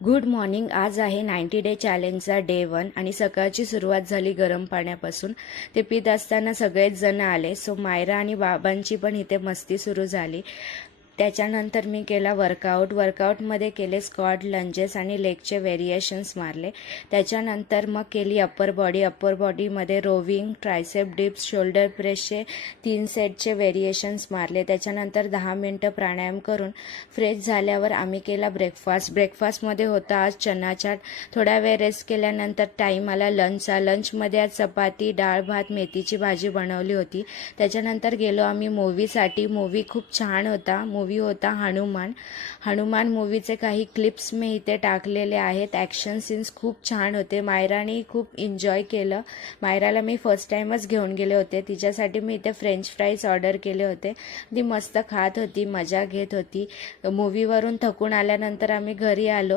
Good morning. आज आहे 90 day चॅलेंजचा day 1 आणि सकाळची सुरुवात झाली गरम पाण्यापासून. ते पित असताना सगळेच जण आले. सो मायरा आणि बाबांची पण इथे मस्ती सुरू झाली. त्याच्यानंतर मी केला वर्कआउटमध्ये केले स्क्वॉट, लंजेस आणि लेगचे व्हेरिएशन्स मारले. त्याच्यानंतर मग केली अप्पर बॉडीमध्ये रोविंग, ट्रायसेप डिप्स, शोल्डर प्रेसचे 3 सेटचे व्हेरिएशन्स मारले. त्याच्यानंतर 10 मिनटं प्राणायाम करून फ्रेश झाल्यावर आम्ही केला ब्रेकफास्टमध्ये होता आज चना चाट. थोडा वेळ रेस्ट केल्यानंतर टाईम आला लंचचा. लंचमध्ये आज चपाती, डाळ भात, मेथीची भाजी बनवली होती. त्याच्यानंतर गेलो आम्ही मूव्हीसाठी. मूव्ही खूप छान होता. मूव्ही होता हनुमान मूव्हीचे काही क्लिप्स मी इथे टाकलेले आहेत. ॲक्शन सीन्स खूप छान होते. मायराने खूप एन्जॉय केलं. मायराला मी फर्स्ट टाईमच घेऊन गेले होते. तिच्यासाठी मी इथे फ्रेंच फ्राईज ऑर्डर केले होते. ती मस्त खात होती, मजा घेत होती. मूव्हीवरून थकून आल्यानंतर आम्ही घरी आलो.